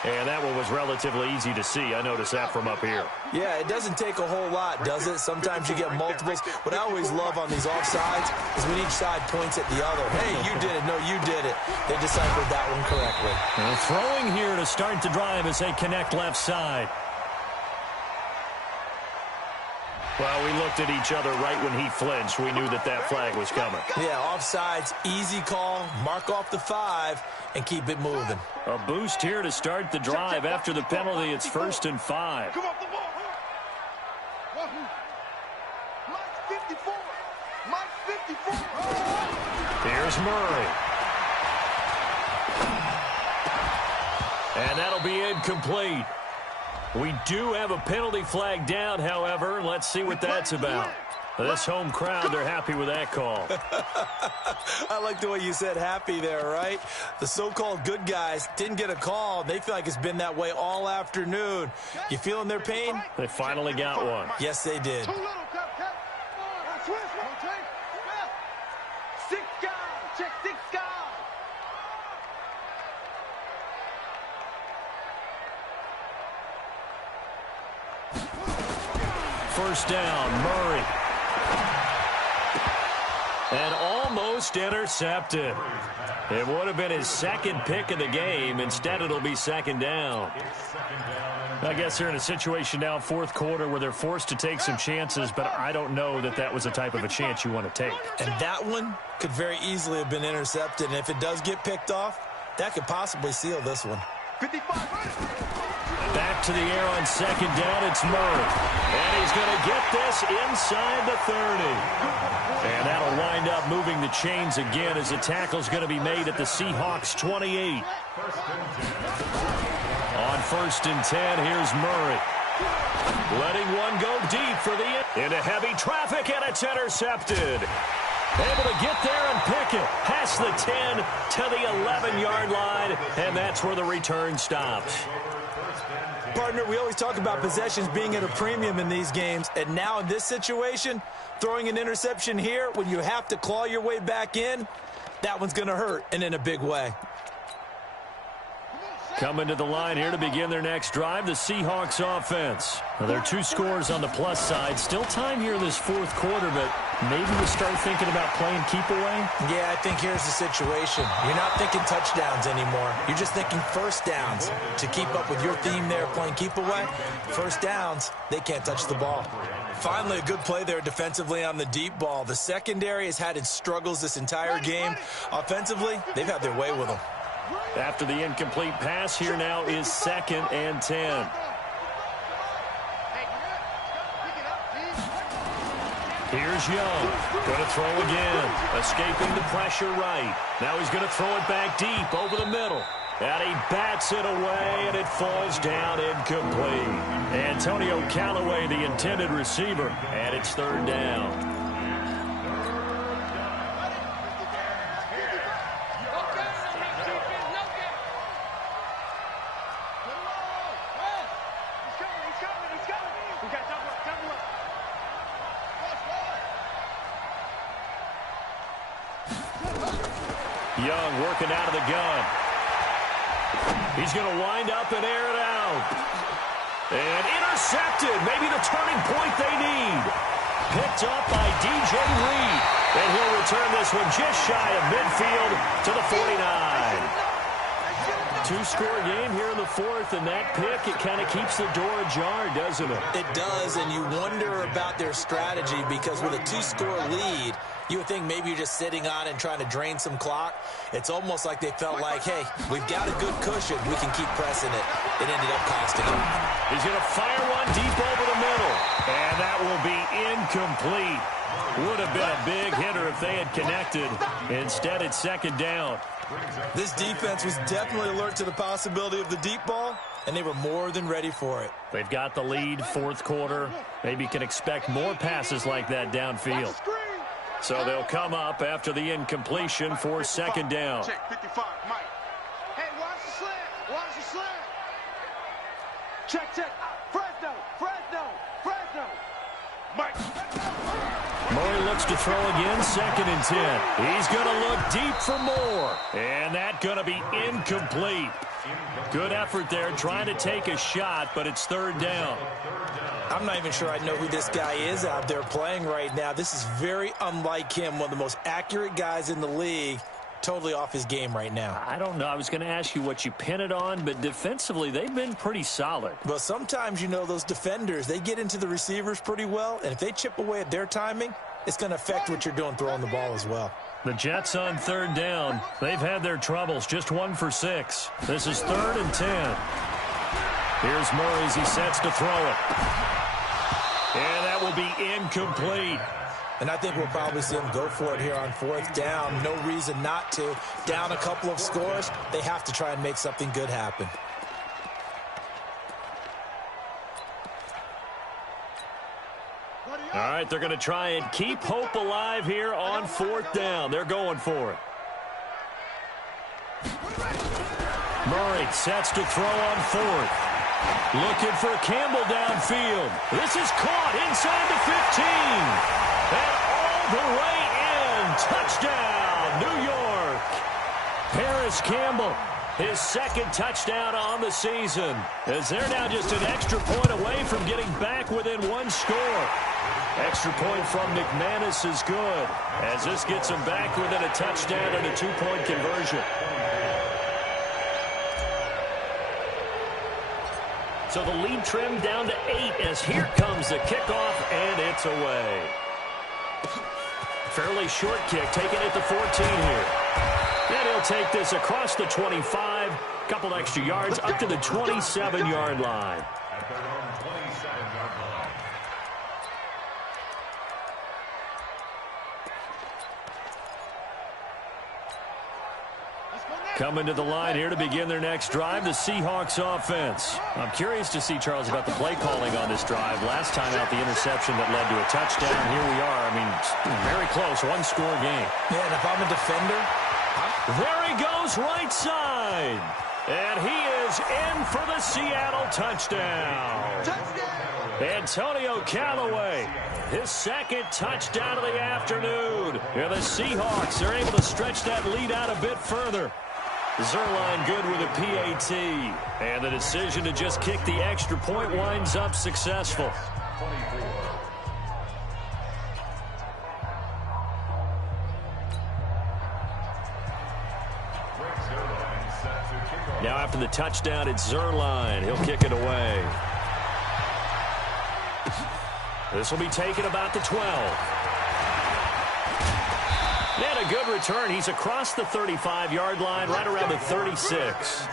And that one was relatively easy to see. I noticed that from up here. Yeah, it doesn't take a whole lot, does it? Sometimes you get multiples. What I always love on these offsides is when each side points at the other. Hey, you did it. No, you did it. They deciphered that one correctly. And throwing here to start the drive as they connect left side. Well, we looked at each other right when he flinched. We knew that that flag was coming. Yeah, offsides, easy call, mark off the 5, and keep it moving. A boost here to start the drive. After the penalty, it's 1st and 5. Come off the ball. Mike 54. Mike 54. Here's Murray. And that'll be incomplete. We do have a penalty flag down, however. Let's see what that's about. This home crowd, they're happy with that call. I like the way you said happy there, right? The so-called good guys didn't get a call. They feel like it's been that way all afternoon. You feeling their pain? They finally got one. Yes, they did. Too little, Cap. Switch, rotate. Six guys. Check 6 guys. First down, Murray. And almost intercepted. It would have been his second pick of the game. Instead, it'll be 2nd down. I guess they're in a situation now, 4th quarter, where they're forced to take some chances, but I don't know that that was the type of a chance you want to take. And that one could very easily have been intercepted. And if it does get picked off, that could possibly seal this one. 55. Back to the air on 2nd down, it's Murray. And he's going to get this inside the 30. And that'll wind up moving the chains again as the tackle's going to be made at the Seahawks 28. On 1st and 10, here's Murray. Letting one go deep for the into heavy traffic, and it's intercepted. Able to get there and pick it past the 10 to the 11-yard line, and that's where the return stops. Partner, we always talk about possessions being at a premium in these games, and now in this situation, throwing an interception here when you have to claw your way back in, that one's going to hurt, and in a big way. Coming to the line here to begin their next drive, the Seahawks offense. Now, there are 2 scores on the plus side. Still time here in this 4th quarter, but maybe we start thinking about playing keep away? Yeah, I think here's the situation. You're not thinking touchdowns anymore. You're just thinking first downs. To keep up with your theme there, playing keep away, first downs, they can't touch the ball. Finally, a good play there defensively on the deep ball. The secondary has had its struggles this entire game. Offensively, they've had their way with them. After the incomplete pass, here now is 2nd and 10. Here's Young. Going to throw again. Escaping the pressure right. Now he's going to throw it back deep over the middle. And he bats it away, and it falls down incomplete. Antonio Callaway, the intended receiver, and it's 3rd down. Young working out of the gun. He's going to wind up and air it out. And intercepted. Maybe the turning point they need. Picked up by DJ Reed. And he'll return this one just shy of midfield to the 49. 2-score game here in the 4th, and that pick, it kind of keeps the door ajar, doesn't it? It does, and you wonder about their strategy because with a 2-score lead, you would think maybe you're just sitting on and trying to drain some clock. It's almost like they felt like, hey, we've got a good cushion. We can keep pressing it. It ended up costing them. He's going to fire one deep over the middle, and that will be incomplete. Would have been a big hitter if they had connected. Instead, it's 2nd down. This defense was definitely alert to the possibility of the deep ball, and they were more than ready for it. They've got the lead, 4th quarter. Maybe can expect more passes like that downfield. So they'll come up after the incompletion for 2nd down. Check 55, Mike. Hey, watch the slant. Watch the slant. Check. Fresno. Mike. Murray looks to throw again, 2nd and 10. He's going to look deep for more. And that's going to be incomplete. Good effort there, trying to take a shot, but it's 3rd down. I'm not even sure I know who this guy is out there playing right now. This is very unlike him, one of the most accurate guys in the league. totally off his game right now. I don't know. I was going to ask you what you pin it on, but defensively, they've been pretty solid. Well, sometimes, you know, those defenders, they get into the receivers pretty well, and if they chip away at their timing, it's going to affect what you're doing throwing the ball as well. The Jets on third down. They've had their troubles, just 1 for 6. This is 3rd and 10. Here's Murray as he sets to throw it. And that will be incomplete. And I think we'll probably see him go for it here on 4th down. No reason not to. Down a couple of scores, they have to try and make something good happen. All right, they're going to try and keep hope alive here on 4th down. They're going for it. Murray sets to throw on 4th. Looking for Campbell downfield. This is caught inside the 15. And all the way in. Touchdown, New York. Paris Campbell, his 2nd touchdown on the season. As they're now just an extra point away from getting back within 1 score. Extra point from McManus is good, as this gets him back within a touchdown and a 2-point conversion. So the lead trimmed down to 8 as here comes the kickoff, and it's away. Fairly short kick, taking it to 14 here. And he'll take this across the 25, couple extra yards, up to the 27-yard line. Coming to the line here to begin their next drive, the Seahawks offense. I'm curious to see, Charles, about the play calling on this drive. Last time out, the interception that led to a touchdown. Here we are. I mean, very close, 1-score game. Yeah, and if I'm a defender, there he goes right side. And he is in for the Seattle touchdown. Antonio Callaway, his 2nd touchdown of the afternoon. And the Seahawks are able to stretch that lead out a bit further. Zuerlein good with a PAT. And the decision to just kick the extra point winds up successful. Now after the touchdown, it's Zuerlein. He'll kick it away. This will be taken about the 12. And a good return. He's across the 35-yard line, right around the 36.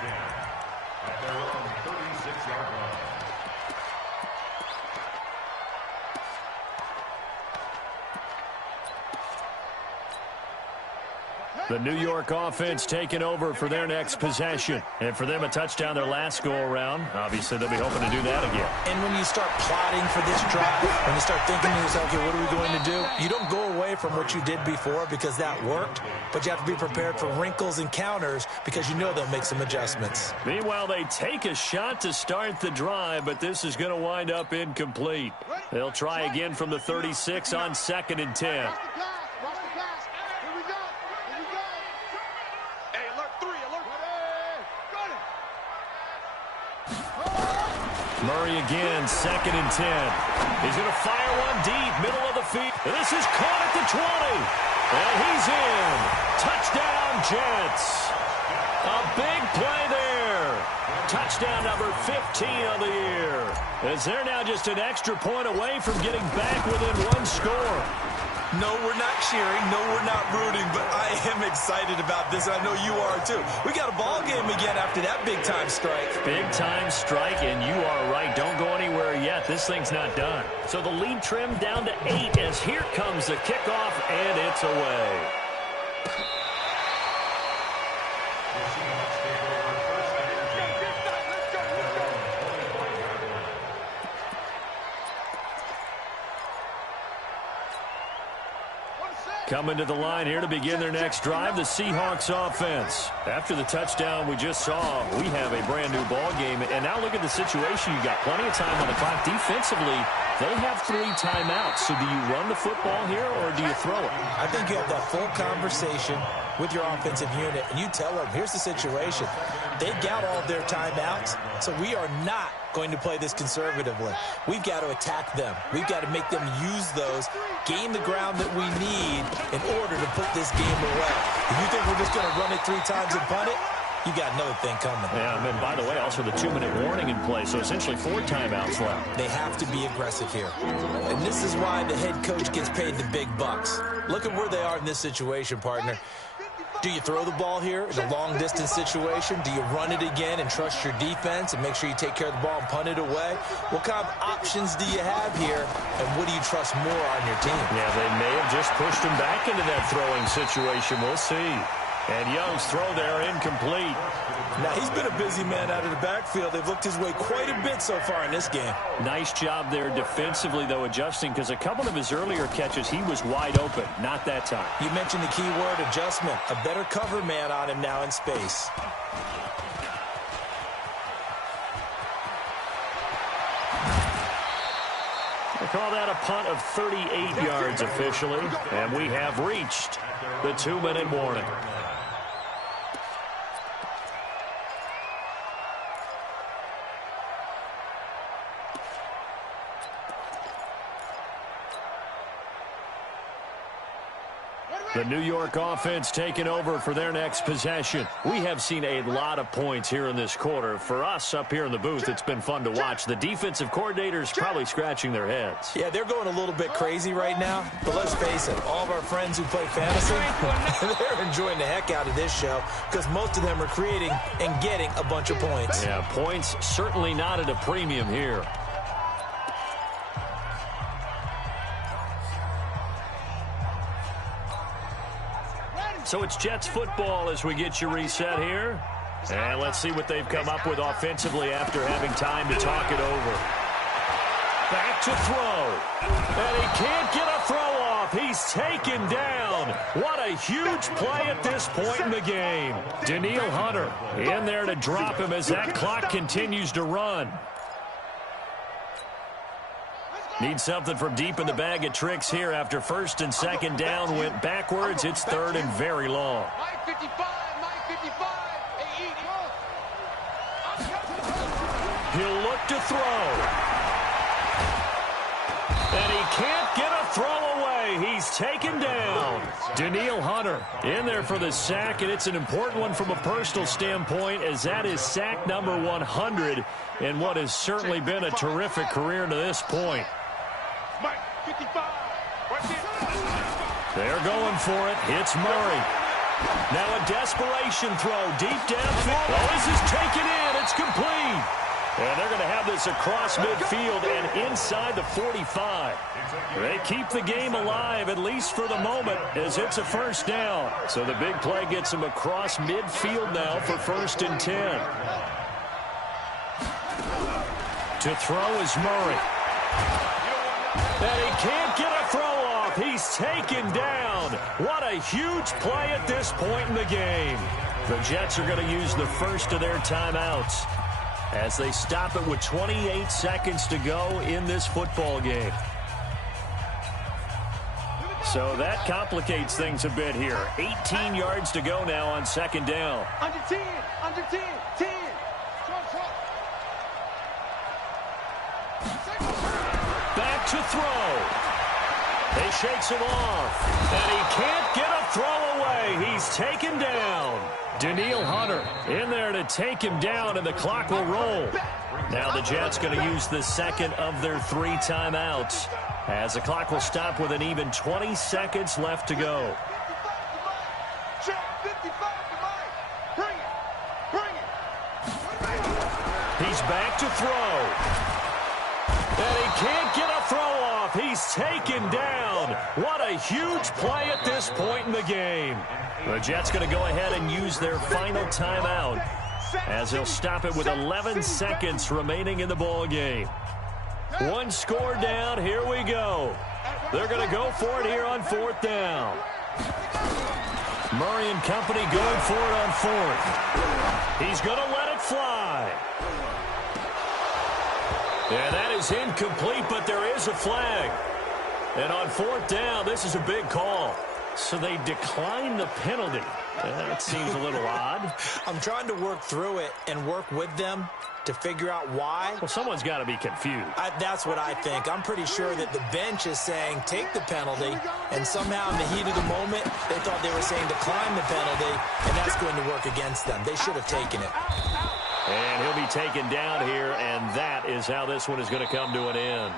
The New York offense taking over for their next possession. And for them, a touchdown their last go-around. Obviously, they'll be hoping to do that again. And when you start plotting for this drive, when you start thinking to yourself, okay, what are we going to do? You don't go away from what you did before because that worked, but you have to be prepared for wrinkles and counters because you know they'll make some adjustments. Meanwhile, they take a shot to start the drive, but this is going to wind up incomplete. They'll try again from the 36 on 2nd and 10. Murray again, 2nd and 10. He's going to fire one deep, middle of the field. And this is caught at the 20. And he's in. Touchdown, Jets. A big play there. Touchdown number 15 of the year. As they're now just an extra point away from getting back within 1 score. No, we're not cheering. No, we're not rooting, but I am excited about this. I know you are, too. We got a ball game again after that big-time strike. Big-time strike, and you are right. Don't go anywhere yet. This thing's not done. So the lead trimmed down to 8 as here comes the kickoff, and it's away. Coming to the line here to begin their next drive, the Seahawks offense. After the touchdown we just saw, we have a brand new ball game. And now look at the situation. You got plenty of time on the clock. Defensively, They have 3 timeouts, so do you run the football here or do you throw it? I think you have that full conversation with your offensive unit, and you tell them, here's the situation. They got all their timeouts, so we are not going to play this conservatively. We've got to attack them. We've got to make them use those, gain the ground that we need in order to put this game away. If you think we're just going to run it 3 times and punt it, you got another thing coming. Yeah, and by the way, also the 2-minute warning in play, so essentially 4 timeouts left. They have to be aggressive here. And this is why the head coach gets paid the big bucks. Look at where they are in this situation, partner. Do you throw the ball here in a long-distance situation? Do you run it again and trust your defense and make sure you take care of the ball and punt it away? What kind of options do you have here, and what do you trust more on your team? Yeah, they may have just pushed him back into that throwing situation. We'll see. And Young's throw there incomplete. Now, he's been a busy man out of the backfield. They've looked his way quite a bit so far in this game. Nice job there defensively, though, adjusting, because a couple of his earlier catches, he was wide open. Not that time. You mentioned the key word, adjustment. A better cover man on him now in space. They call that a punt of 38 yards officially, and we have reached the 2-minute warning. The New York offense taking over for their next possession. We have seen a lot of points here in this quarter. For us up here in the booth, it's been fun to watch. The defensive coordinators probably scratching their heads. Yeah, they're going a little bit crazy right now. But let's face it, all of our friends who play fantasy, they're enjoying the heck out of this show because most of them are creating and getting a bunch of points. Yeah, points certainly not at a premium here. So it's Jets football as we get you reset here. And let's see what they've come up with offensively after having time to talk it over. Back to throw. And he can't get a throw off. He's taken down. What a huge play at this point in the game. Danielle Hunter in there to drop him as that clock continues to run. Need something from deep in the bag of tricks here after 1st and 2nd down went backwards. It's 3rd and very long. He'll look to throw. And he can't get a throw away. He's taken down. Danielle Hunter in there for the sack, and it's an important one from a personal standpoint as that is sack number 100 in what has certainly been a terrific career to this point. They're going for it. It's Murray. Now a desperation throw deep downfield. Oh, this is taken in. It's complete. And they're going to have this across midfield and inside the 45. They keep the game alive, at least for the moment, as it's a 1st down. So the big play gets them across midfield now for 1st and 10. To throw is Murray. And he can't get a throw off. He's taken down. What a huge play at this point in the game. The Jets are going to use the first of their timeouts as they stop it with 28 seconds to go in this football game. So that complicates things a bit here. 18 yards to go now on 2nd down. Under 10, 10. Back to throw. He shakes him off. And he can't get a throw away. He's taken down. Danielle Hunter in there to take him down, and the clock will roll. Now the Jets going to use the 2nd of their 3 timeouts as the clock will stop with an even 20 seconds left to go. He's back to throw. And he can't get a throw off. He's taken down. What a huge play at this point in the game. The Jets going to go ahead and use their final timeout as they'll stop it with 11 seconds remaining in the ball game. 1 score down. Here we go. They're going to go for it here on 4th down. Murray and company going for it on 4th. He's going to let it fly. And that is incomplete, but there is a flag. And on 4th down, this is a big call. So they decline the penalty. That seems a little odd. I'm trying to work through it and work with them to figure out why. Well, someone's got to be confused. That's what I think. I'm pretty sure that the bench is saying take the penalty, and somehow in the heat of the moment, they thought they were saying decline the penalty, and that's going to work against them. They should have taken it. And he'll be taken down here, and that is how this one is going to come to an end.